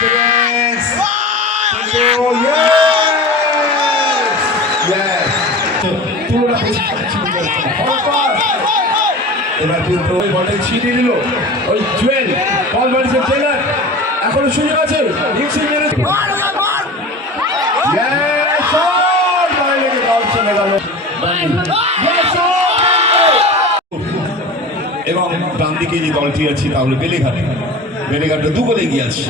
Confidence. Oh, yes. Yes. এবার কিন্তু বলটা ছিনিয়ে নিল ওই জুয়েল বল মারিছে টেলার এখনো সুযোগ আছে এবং ডান দিকে যে দলটি আছে তাহলে বেলেঘাটে দু গোলে এগিয়ে আছে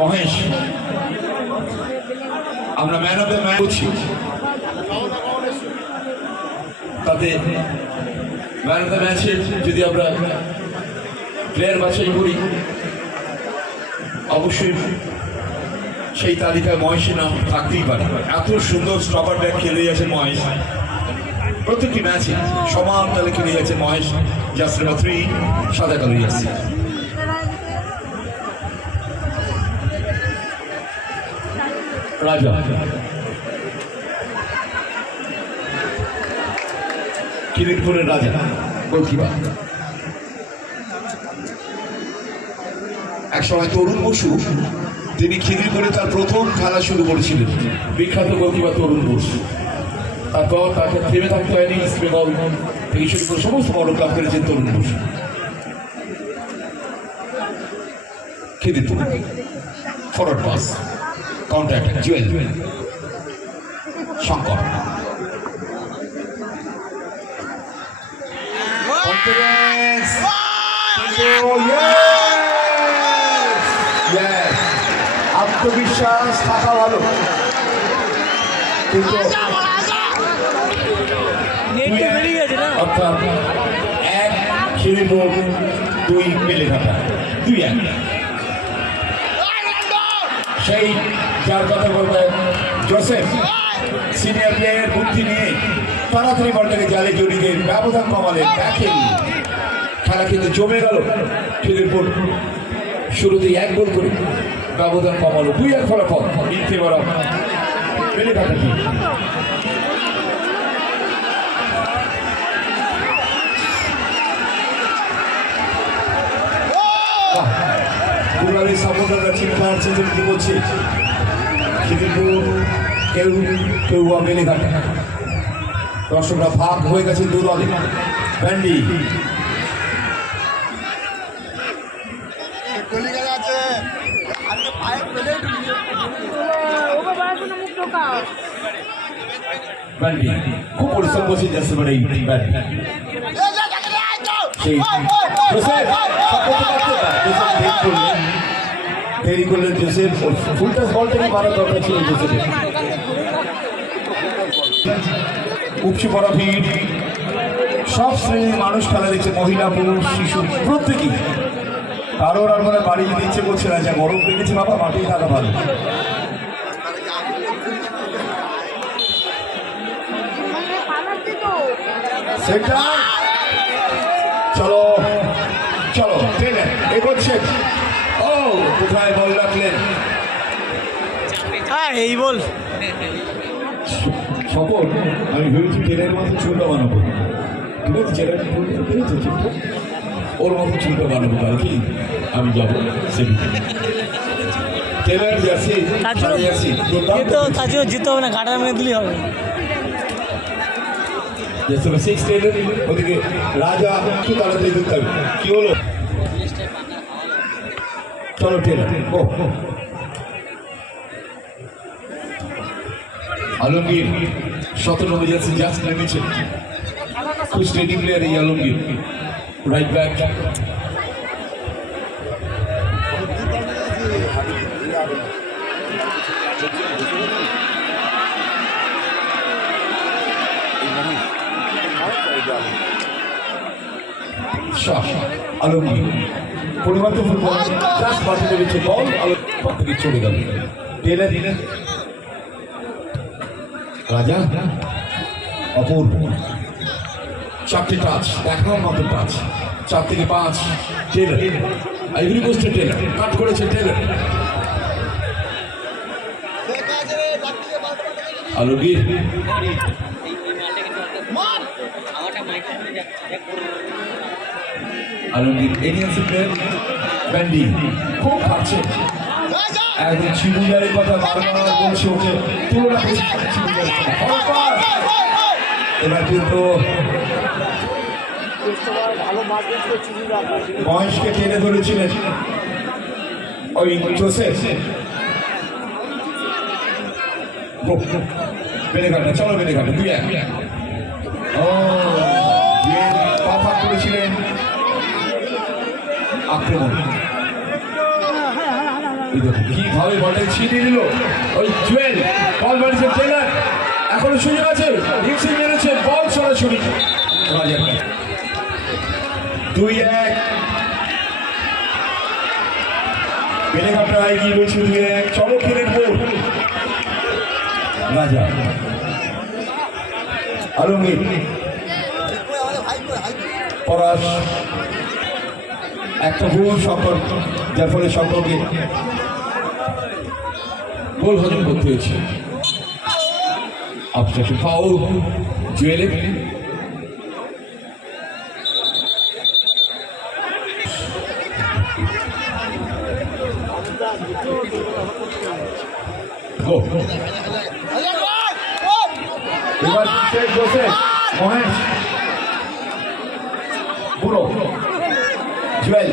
মহেশ আমরা ম্যান অফ দ্য ম্যাচ করছি তাতে ম্যান অফ দ্য ম্যাচে যদি আমরা প্লেয়ার বাছাই করি অবশ্যই সেই তালিকায় মহেশের নাম থাকতেই পারে এত সুন্দর স্টপার ব্যাক খেলে যাচ্ছে মহেশ প্রত্যেকটি ম্যাচে সমান তালে খেলে যাচ্ছে মহেশ জাস্ট নাম্বার 3 সাদা কালো যাচ্ছে রাজা কিরিটপুরের রাজা গোলকিপার একসময় তরুণ বসু তিনি খিদিরপুরে তার প্রথম খেলা শুরু করেছিলেন বিখ্যাত গোলকিপার তরুণ বসু তারপর তাকে থেমে থাকতে হয়নি ইস্ট বেঙ্গল থেকে শুরু করে সমস্ত বড় ক্লাব করেছেন Tarun Basu Khidirpur forward pass contact Jewel Shankar Confidence. Oh, yes. Yes. আত্মবিশ্বাস থাকা ভালো কিন্তু অর্থাৎ এক খিলিপুর দুই বেলেঘাটা 2-1 সেই যার কথা বলবেন জোসেফ সিনিয়র প্লেয়ারের বুদ্ধি নিয়ে তাড়াতাড়ি বলটাকে জালে জড়িয়ে ব্যবধান কমালেন দেখেন খেলা কিন্তু জমে গেল খিদিরপুর শুরুতেই 1 গোল করে ব্যবধান কমালো 2-1 ফলাফল মিথ্যে বলা বেলেঘাটা দুবারের সাপোর্টাররা চিন্তা হচ্ছে যে কি বলছে খিদিরপুর কেউ বেলেঘাটা দর্শকরা ভাগ হয়ে গেছে দু দলে ব্যান্ডি ব্যান্ডি খুব পরিশ্রম করছে যাচ্ছে মানে এই ব্যান্ডি দেরি করলেন জোসেফ ফুলটাস বলটাকে মারা দরকার ছিল জোসেফের উপচে পড়া ভিড় সব শ্রেণীর মানুষ খেলা দেখছে মহিলা পুরুষ শিশু প্রত্যেকেই কারোর আর মনে বাড়ি যেতে ইচ্ছে করছে না যা গরম লেগেছে বাবা মাঠেই থাকা ভালো সেটা চলো চলো ট্রেনে এগোচ্ছে ও কোথায় বল রাখলেন হ্যাঁ এই বল সফল আমি ভেবেছি ট্রেনের মতো চুলটা বানাবো ঠিক আছে ট্রেনের পেরেছে ওর মতো চুলটা বানাবো কালকে আমি যাবো সেদিকে ট্রেনের যাচ্ছি তার জন্য জিততে হবে না গাটার মেয়ে দিলেই হবে ওদিকে রাজা কি তাড়াতাড়ি ঢুকতে হবে কি হলো চলো ট্রেনার আলমগীর 17 নম্বর যাচ্ছে জাস্ট নেমেছে খুব স্টেডি প্লেয়ার এই আলমগীর রাইট ব্যাক আলমগীর পরিবর্তন ফুটবল জাস্ট বাঁচিয়ে দিচ্ছে বল আলম থেকে চলে গেল টেনে দিলেন রাজা অপূর্ব 4টে টাচ দেখার মতো টাচ 4 থেকে 5 টেলার আইভরি কোস্টের টেলার কাট করেছে টেলার আলমগীর আলমগীর এরিয়ান প্লেয়ার ব্যান্ডি খুব খাচ্ছে একদিন চিবুজারের কথা বারবার বলছে ওকে তুলনা করছে চিবুজারের সাথে। এবার কিন্তু মহেশকে টেনে ধরেছিলেন ওই জোসেফ। বেলেঘাটা চলো বেলেঘাটা 2-1। ও পাফাক করেছিলেন আক্রমণ কিভাবে বলটা ছিনিয়ে দিল ওই জুয়েল। বল মারিছে টেলার, এখনো সুযোগ আছে, হিক্সি মেরেছে বল সরাসরি 2-1। বেলেঘাটা এগিয়ে রয়েছে 2-1। চমক খেলেন গোল রাজা আলমগীর পরাশ একটা ভুল সংকট, যার ফলে সকলকে গোল হজম করতে হয়েছে। অবশেষে ফাউল জুয়েলে। এবার জোসেফ মহেশ বুড়ো জুয়েল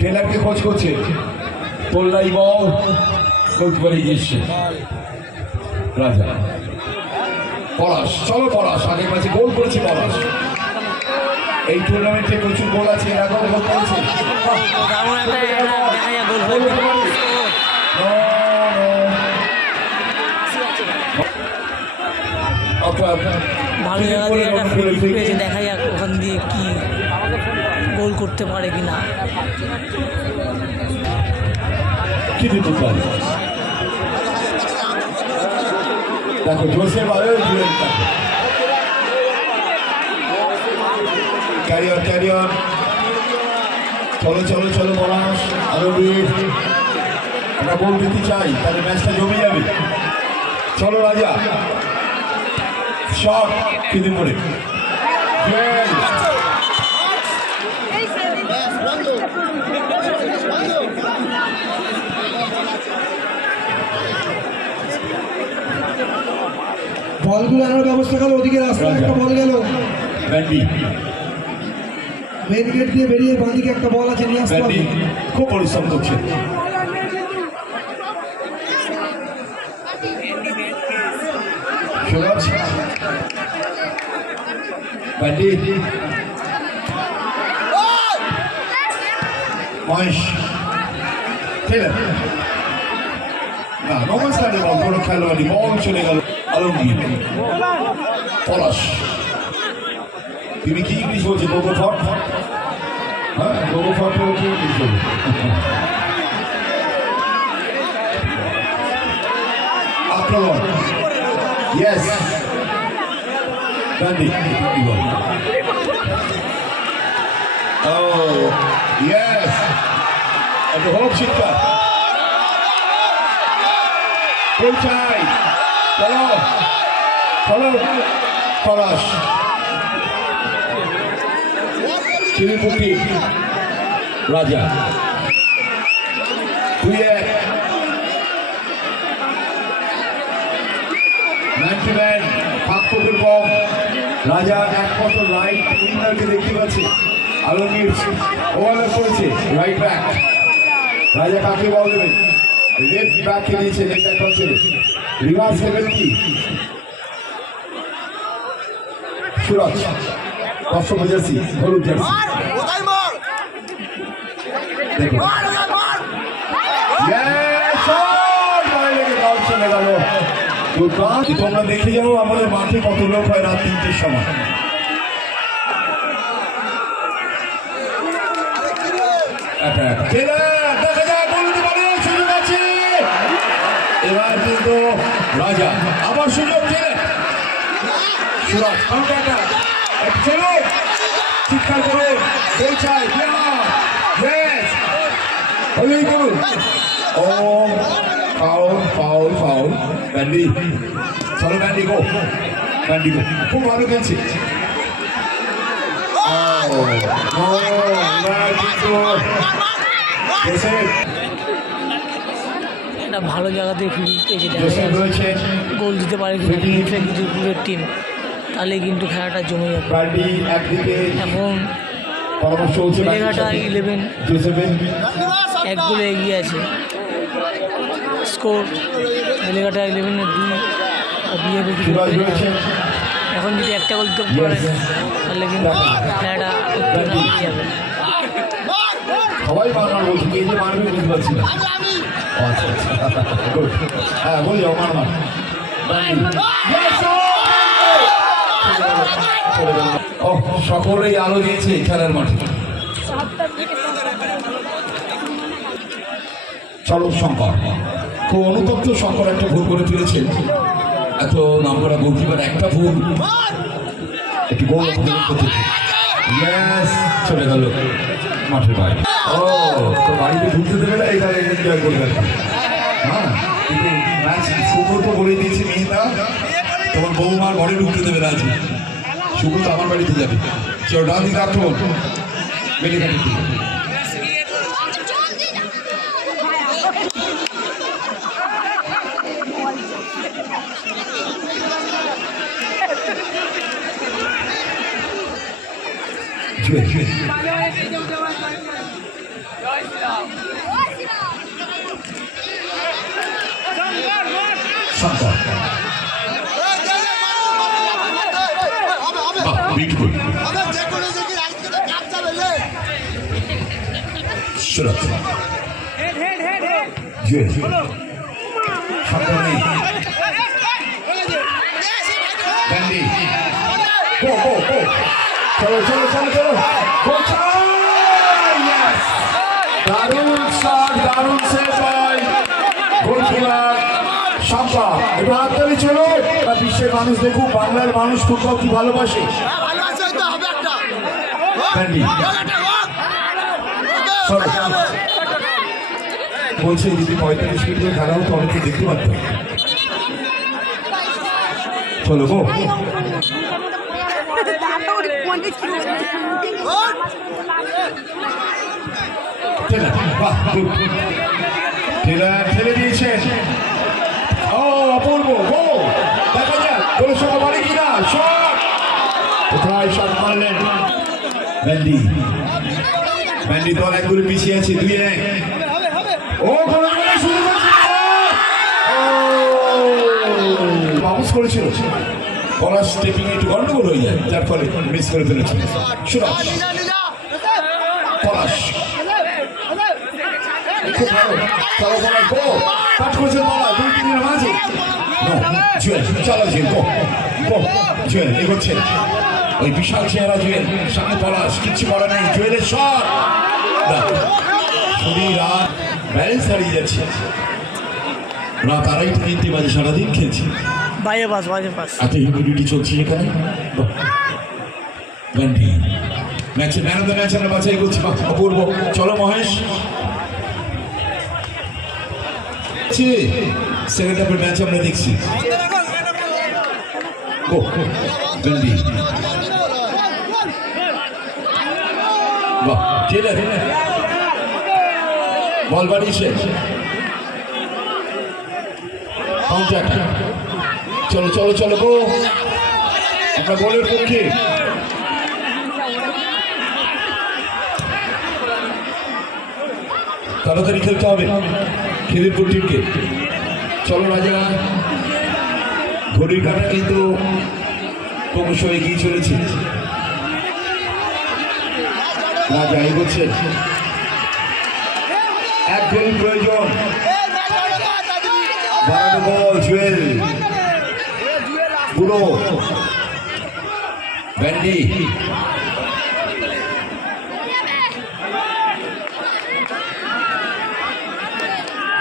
টেলারকে খোঁজ করছে, তোল্লাই বল গোলকিপারে গিয়েছে রাজা। পলাশ চলো পলাশ, আগের ম্যাচে গোল করেছে পলাশ, এই টুর্নামেন্টে প্রচুর গোল আছে, এর আগেও গোল করেছে। ভালো জায়গা দিয়ে একটা ফ্রি কিক পেয়েছে, দেখা যাক ওখান দিয়ে কি গোল করতে পারে কিনা। কি দিতে পারে দেখো জোসেফ ক্যারিয়ার ক্যারিয়ার চলো চলো চলো পলাশ আরো একটা গোল দিতে চাই, তাহলে ম্যাচটা জমে যাবে। চলো রাজা শট কিন্তু করে বলগুলো আনার ব্যবস্থা করো, ওদিকে রাস্তায় একটা বল গেল, ব্যান্ডি মেন গেট দিয়ে বেরিয়ে বাঁদিকে একটা বল আছে, নিয়ে আসতে ব্যান্ডি হবে। খুব পরিশ্রম করছে। সুরজ ব্যান্ডি মহেশ টেলার না নমস্কারের বল, কোনো খেলোয়াড়ি বল চলে গেল আলমগীর। পলাশ তুমি কি ইংলিশ বলছো? গোগো ফট, হ্যাঁ গোগো ফট কি ইংলিশ বলছো? আক্রমণ ইয়েস গান্ধী ও ইয়েস একটা হোক শিক্ষা চাই। চলো চলো পলাশ চিলিপুটি রাজা 2-1। 99 ফাঁকফোকের বল, রাজা এক পথ রাইট উইঙ্গারকে দেখতে পাচ্ছে, আলমগীর ওভারল্যাপ করেছে রাইট ব্যাক, রাজা কাকে বল দেবেন? লেফট ব্যাককে দিয়েছে, লেফট ব্যাক হচ্ছে রিভার্স দেবেন কি সুরজ, 500 জার্সি হলুদ জার্সি দেখুন চলে গেল। তোমরা দেখে যাও আমাদের মাঠে কত লোক হয় রাত 3টের সময়। এবার কিন্তু রাজা আবার সুযোগ ছিলেন, সুরাজ চলো চিৎকার করে পৌঁছায় করুন। ও ফাউল ফাউল ফাউল ব্যান্ডি, চলো ব্যান্ডি গো, ব্যান্ডি গো খুব ভালো খেলছে। স্কোর জোসেফ একটা ভালো জায়গাতে ফ্রি পেয়েছে দেখা জোসেফ যাচ্ছে রয়েছে গোল দিতে পারে কিনা ফেকজিপুরের টিম, তাহলে কিন্তু খেলাটা জমে যাবে। বান্ডি একদিকে এখন পরামর্শ হচ্ছে বেলেঘাটা 11 জোসেফের 1 গোলে এগিয়ে আছে। স্কোর বেলেঘাটা 11-2 আর বিএপি সুরাজ রয়েছে এখন যদি একটা গোল দিতে পারে তাহলে কিন্তু খেলাটা উত্তীর্ণ হয়ে যাবে। সবাই মারমার বলছে কে যে মারবে বুঝতে পারছি না। আচ্ছা আচ্ছা Good. হ্যাঁ বলে যাও মারমার ও সকলেই আলো দিয়েছে খেলার মাঠে। চলো শঙ্কর খুব অনুতপ্ত শঙ্কর একটা ভুল করে ফেলেছেন। এত নাম করা গোলকিপার একটা ভুল একটি গোল করতে চলে গেল মাঠের বাইরে। ও তো বাড়িতে ঢুকতে দেবে না এখানে এনজয় করবে। হ্যাঁ কিন্তু ম্যাচ সুব্রত বলে দিয়েছে মেয়েটা তোমার বৌমার ঘরে ঢুকতে দেবে না আজকে। সুব্রত আমার বাড়িতে যাবে। চলো ডান দিকে আক্রমণ বেলিঘাটের দিকে। শঙ্কর বিউটিফুল সুরজ জুয়েল শঙ্কর নেই ব্যান্ডি গো গো গো চলো চলো চলো চলো দারুণ শট দারুণ সেভ হয় গোলকিপার শঙ্কর। একটু হাততালি চলো বিশ্বের মানুষ দেখুক বাংলার মানুষ ফুটবল কি ভালোবাসে। ব্যান্ডি বলছে যদি 45 মিনিট করে খেলা হতো অনেকে দেখতে পারতো। চলো গো ঠেলে দিয়েছেন। ও অপূর্ব গো দেখা যাক গোলের সঙ্গে পারে কিনা। শট কোথায় শট মারলেন ব্যান্ডি। ব্যান্ডি দল 1 গোলে পিছিয়ে আছে 2-1। ও গোল বাউন্স করেছিল পলাশ স্টেপিং একটু গন্ডগোল হয়ে যায় যার ফলে মিস করে ফেলেছিল সুরাজ। পলাশ খুব ভালো চলো পলাশ গো কাট করেছে পলাশ 2-3 দিনের মাঝে। জুয়েল চলো জুয়েল গো গো জুয়েল এগোচ্ছে ওই বিশাল চেহারা জুয়েল সামনে পলাশ কিচ্ছু করা নেই। জুয়েলের শট শরীর আর ব্যালেন্স হারিয়ে যাচ্ছে। রাত 2:30-3 বাজে সারাদিন খেলছি বাইরে পাস এত হিউমিডিটি চলছে এখানে। ব্যান্ডি ম্যাচে ম্যান অফ দ্য ম্যাচ আমরা বাছাই করছি অপূর্ব। চলো মহেশ সেকেন্ড হাফের ম্যাচ আমরা দেখছি। ও ব্যান্ডি বাহ টেলার বল বাড়িয়েছে কন্ট্যাক্ট। চলো চলো চলো গো আমরা গোলের পক্ষে। তাড়াতাড়ি খেলতে হবে খিদিরপুর টিমকে। চলো রাজা ঘড়ির কাটা কিন্তু ক্রমশ এগিয়ে চলেছে। রাজা এগোচ্ছে 1 গোল প্রয়োজন। বাড়ানো বল জুয়েল পুরো ব্যান্ডি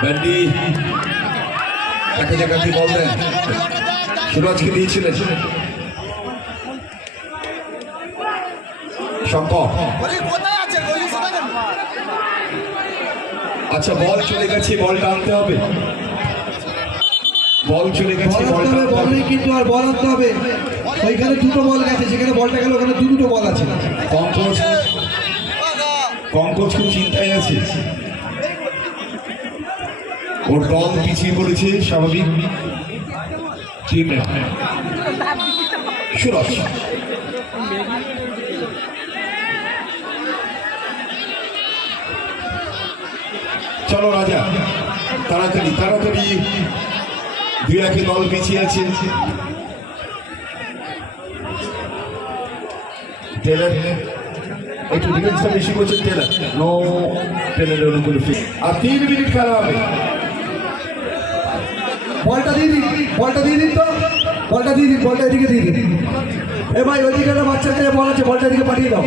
ব্যান্ডি দেখা কি বললেন সুরাজকে দিয়েছিলেন শঙ্কর। আচ্ছা বল চলে গেছে বল টানতে হবে। বল চলে গেছে বল নেই কিন্তু আর বল আনতে হবে। ওইখানে 2টো বল গেছে যেখানে বলটা গেল ওখানে 2টো বল আছে। পঙ্কজ খুব চিন্তায় আছে, ওর দল পিছিয়ে পড়েছে স্বাভাবিক। সুরজ চলো রাজা, তাড়াতাড়ি তাড়াতাড়ি, 2-1 দল পিছিয়ে আছে। টেলার একটু ডিফেন্সটা বেশি করছে, টেলার নো, টেলারের অনুকূলে আর 3 মিনিট খেলা হবে। বলটা দিয়ে দিন, বলটা দিয়ে দিন, তো বলটা দিয়ে দিন, বলটা এদিকে দিয়ে দিন। এ ভাই ওইদিকে একটা বাচ্চার কাছে বল আছে, বলটা এদিকে পাঠিয়ে দাও।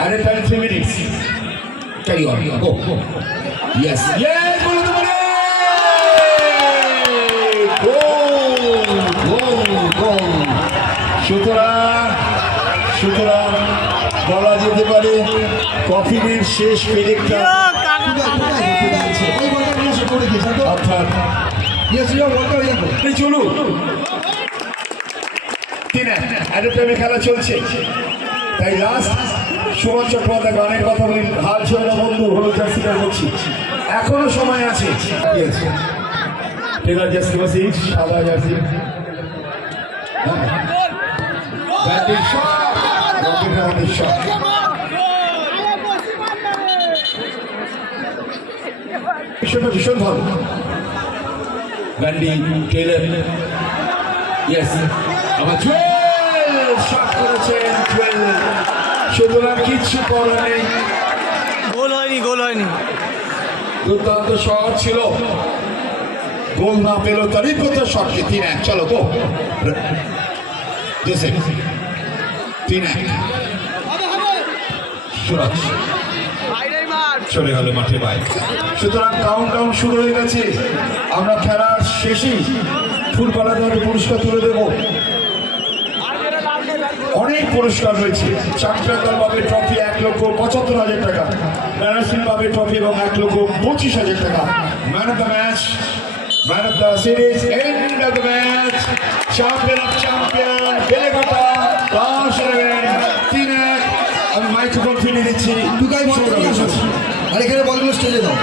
And a 3 minutes. Carry on. Go. Yes. Yes. Goal. সুতরাং বলা যেতে পারে কফিনের শেষ মিনিটটা ওই বলটা নিয়ে এসে করে দিয়েছে তো। অর্থাৎ বলটা হয়ে যাবে। চলুন 3 খেলা চলছে, তাই লাস্ট সুমন চট্টোপাধ্যায় গানের কথা বলি, হাল ছিল না বন্ধু, হলো জার্সিটা বলছি, এখনো সময় আছে। টেলার জার্সি বাসি, সাদা জার্সি, ব্যাটিং শট, রকেটের শট, বিষয়টা ভীষণ ভালো। ব্যান্ডি টেলার, ইয়েস, আবার জুয়েল শট করেছেন, জুয়েল। সুতরাং কিচ্ছু করার নেই, গোল হয়নি। দুর্দান্ত শট ছিল, গোল না পেল তারই প্রত্যেক শটকে 3-1। চলো গো জোসেফ, 3-1। সুরজ চলে গেল মাঠে বাইরে। সুতরাং কাউন্টডাউন শুরু হয়ে গেছে, আমরা খেলার শেষেই ফুটবলারদের পুরস্কার তুলে দেব। অনেক পুরস্কার রয়েছে, চ্যাম্পিয়ন দল পাবে ট্রফি 1,75,000 টাকা, ম্যানেজমেন্ট পাবে ট্রফি এবং 1,25,000 টাকা। Man of the match, man of the series, end of the match, champion of champion Beleghata 3-1। আমি মাইক্রোফোন ফিরিয়ে দিচ্ছি। আর এখানে বলগুলো স্টেজে দাও।